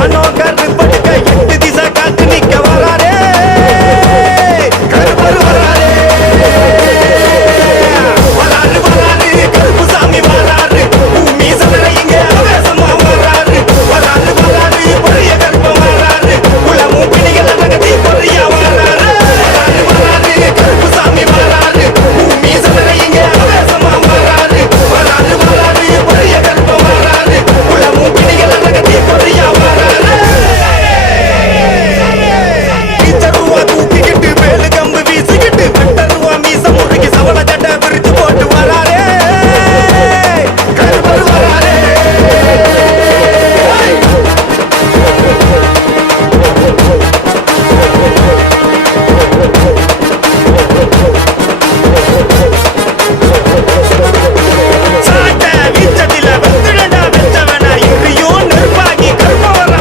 I know.